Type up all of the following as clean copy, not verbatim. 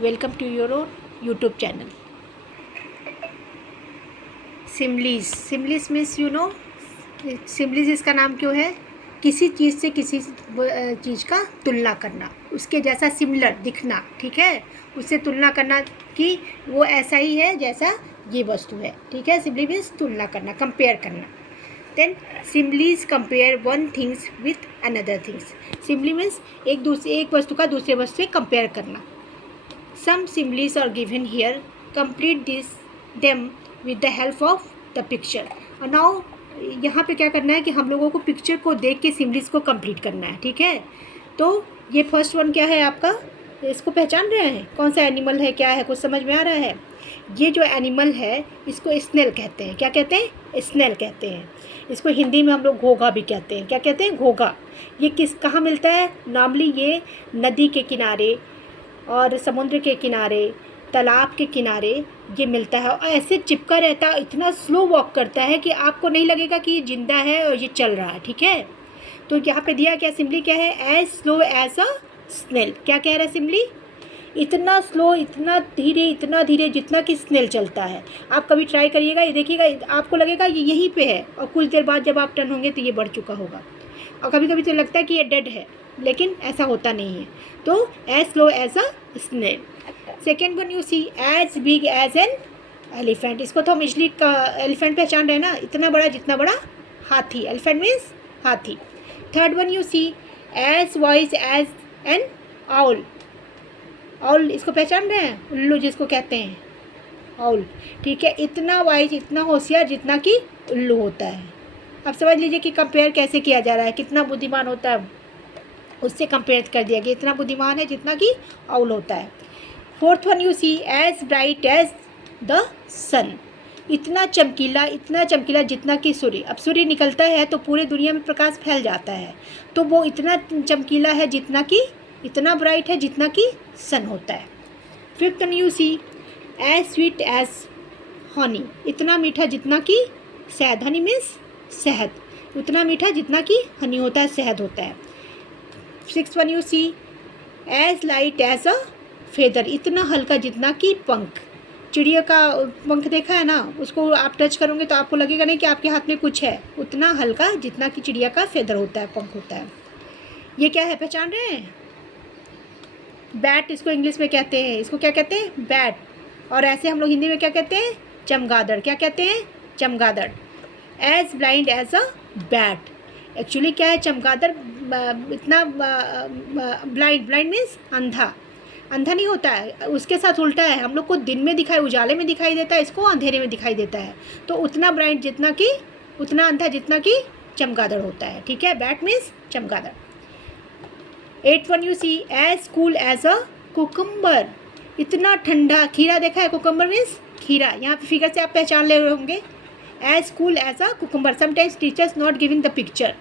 Welcome to your YouTube channel. Similes, similes means you know, similes इसका नाम क्यों है? किसी चीज़ से किसी चीज़ का तुलना करना, उसके जैसा सिमिलर दिखना, ठीक है, उससे तुलना करना कि वो ऐसा ही है जैसा ये वस्तु है, ठीक है। सिमली मीन्स तुलना करना, कंपेयर करना। Then similes compare one things with another things. Similes means एक वस्तु का दूसरे वस्तु से कंपेयर करना। Some similes are given here. Complete them with the help of the picture. और now यहाँ पे क्या करना है कि हम लोगों को पिक्चर को देख के सिमलीज को कंप्लीट करना है, ठीक है। तो ये फर्स्ट वन क्या है आपका? इसको पहचान रहे हैं? कौन सा एनिमल है, क्या है, कुछ समझ में आ रहा है? ये जो एनिमल है इसको स्नेल कहते हैं। क्या कहते हैं? स्नेल कहते हैं। इसको हिंदी में हम लोग घोगा भी कहते हैं। क्या कहते हैं? घोगा। ये कहाँ मिलता है? नॉर्मली ये नदी के किनारे और समुद्र के किनारे, तालाब के किनारे ये मिलता है, और ऐसे चिपका रहता है, इतना स्लो वॉक करता है कि आपको नहीं लगेगा कि ये जिंदा है और ये चल रहा है, ठीक है। तो यहाँ पे दिया क्या? सिमली क्या है? As slow as a snail. क्या कह रहा है सिमली? इतना स्लो, इतना धीरे जितना कि स्नेल चलता है। आप कभी ट्राई करिएगा, ये देखिएगा, आपको लगेगा ये यहीं पे है, और कुछ देर बाद जब आप टर्न होंगे तो ये बढ़ चुका होगा, और कभी कभी तो लगता है कि ये डेड है, लेकिन ऐसा होता नहीं है। तो as slow as a snail. Second one you see as big as an elephant. इसको तो हम इजली एलिफेंट पहचान रहे हैं ना, इतना बड़ा जितना बड़ा हाथी। एलिफेंट मीन्स हाथी। Third one you see as wise as an owl. Owl इसको पहचान रहे हैं? उल्लू जिसको कहते हैं, आउल, ठीक है। इतना वाइज, इतना होशियार जितना कि उल्लू होता है। अब समझ लीजिए कि कंपेयर कैसे किया जा रहा है, कितना बुद्धिमान होता है, उससे कंपेयर कर दिया गया, इतना बुद्धिमान है जितना कि आउल होता है। Fourth one you see as bright as the sun. इतना चमकीला जितना कि सूर्य। अब सूर्य निकलता है तो पूरे दुनिया में प्रकाश फैल जाता है, तो वो इतना चमकीला है जितना कि, इतना ब्राइट है जितना कि सन होता है। Fifth one you see as sweet as honey. इतना मीठा जितना कि शहद। हनी मीन्स शहद। उतना मीठा जितना कि हनी होता है, शहद होता है। Six one you see as light as a feather. इतना हल्का जितना कि पंख। चिड़िया का पंख देखा है ना, उसको आप टच करोगे तो आपको लगेगा नहीं कि आपके हाथ में कुछ है, उतना हल्का जितना कि चिड़िया का फेदर होता है, पंख होता है। ये क्या है, पहचान रहे हैं? बैट इसको इंग्लिश में कहते हैं। इसको क्या कहते हैं? बैट। और ऐसे हम लोग हिंदी में क्या कहते हैं? चमगादड़। क्या कहते हैं? चमगादड़। As blind as a bat. Actually क्या है, चमगादड़ इतना ब्लाइंड मीन्स अंधा नहीं होता है, उसके साथ उल्टा है। हम लोग को दिन में उजाले में दिखाई देता है, इसको अंधेरे में दिखाई देता है। तो उतना ब्लाइंड जितना कि, उतना अंधा जितना कि चमगादड़ होता है, ठीक है। बैट मीन्स चमगादड़। Eight one you see as cool as a cucumber. इतना ठंडा। खीरा देखा है? कुकुम्बर मीन्स खीरा। यहाँ पे फिगर से आप पहचान ले रहे होंगे। As cool as a cucumber. Sometimes teachers not giving the picture.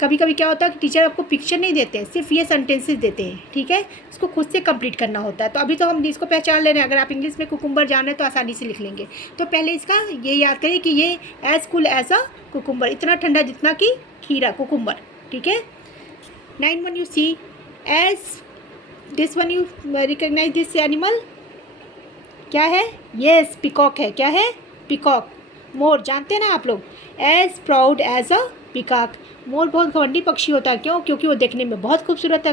कभी कभी क्या होता है कि टीचर आपको पिक्चर नहीं देते हैं, सिर्फ ये सेंटेंसेस देते हैं, ठीक है। इसको खुद से कंप्लीट करना होता है। तो अभी तो हम इसको पहचान ले रहे हैं। अगर आप इंग्लिश में कुकुम्बर जान रहे हैं तो आसानी से लिख लेंगे। तो पहले इसका ये याद करिए कि ये as cool as a cucumber, इतना ठंडा जितना कि खीरा, कुकुम्बर, ठीक है। 9 one you see as this one you recognise this animal. क्या है? यस, पिकॉक है। क्या है? पिकॉक, मोर। जानते हैं ना आप लोग? As proud as a peacock. मोर बहुत घमंडी पक्षी होता है। क्यों? क्योंकि वो देखने में बहुत खूबसूरत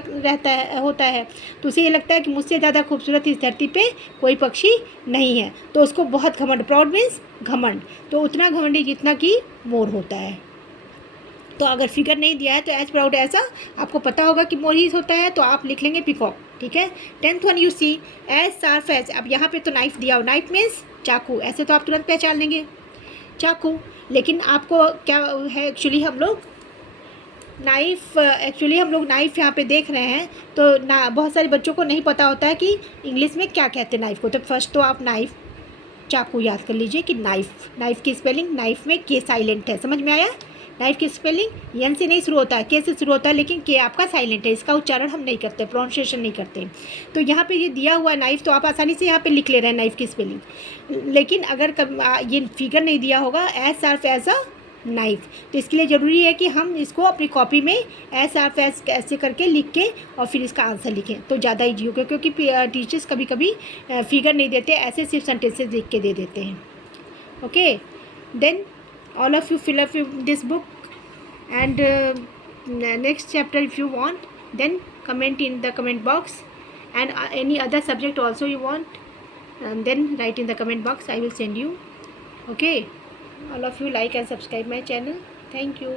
होता है। तो उसे ये लगता है कि मुझसे ज़्यादा खूबसूरत इस धरती पे कोई पक्षी नहीं है, तो उसको बहुत घमंड। प्राउड मीन्स घमंड। तो उतना घमंडी जितना कि मोर होता है। तो अगर फिगर नहीं दिया है तो एज प्राउड एज अ, आपको पता होगा कि मोर ही होता है, तो आप लिख लेंगे पिकॉक, ठीक है। 10th one you see as sharp as. अब यहाँ पे तो नाइफ दिया हो, नाइफ मीन्स चाकू। ऐसे तो आप तुरंत पहचान लेंगे, चाकू। लेकिन आपको क्या है, एक्चुअली हम लोग नाइफ़ यहाँ पे देख रहे हैं, तो ना बहुत सारे बच्चों को नहीं पता होता है कि इंग्लिश में क्या कहते हैं नाइफ़ को। तो फर्स्ट तो आप नाइफ़, चाकू याद कर लीजिए कि नाइफ़ की स्पेलिंग, नाइफ़ में के साइलेंट है। समझ में आया? नाइफ़ की स्पेलिंग एन से नहीं शुरू होता है, के से शुरू होता है, लेकिन के आपका साइलेंट है, इसका उच्चारण हम नहीं करते, प्रोनाउंसिएशन नहीं करते। तो यहाँ पे ये दिया हुआ नाइफ़, तो आप आसानी से यहाँ पे लिख ले रहे हैं नाइफ़ की स्पेलिंग। लेकिन अगर ये फिगर नहीं दिया होगा, as sharp as a knife. तो इसके लिए ज़रूरी है कि हम इसको अपनी कॉपी में ऐसे करके लिख के और फिर इसका आंसर लिखें तो ज़्यादा ईजी होगा, क्योंकि टीचर्स कभी कभी फिगर नहीं देते, ऐसे सिर्फ सेंटेंसेस लिख के दे देते हैं। Okay, then all of you fill up this book and next chapter if you want, then comment in the comment box, and any other subject also you want, and then write in the comment box. I will send you. Okay, all of you like and subscribe my channel. Thank you.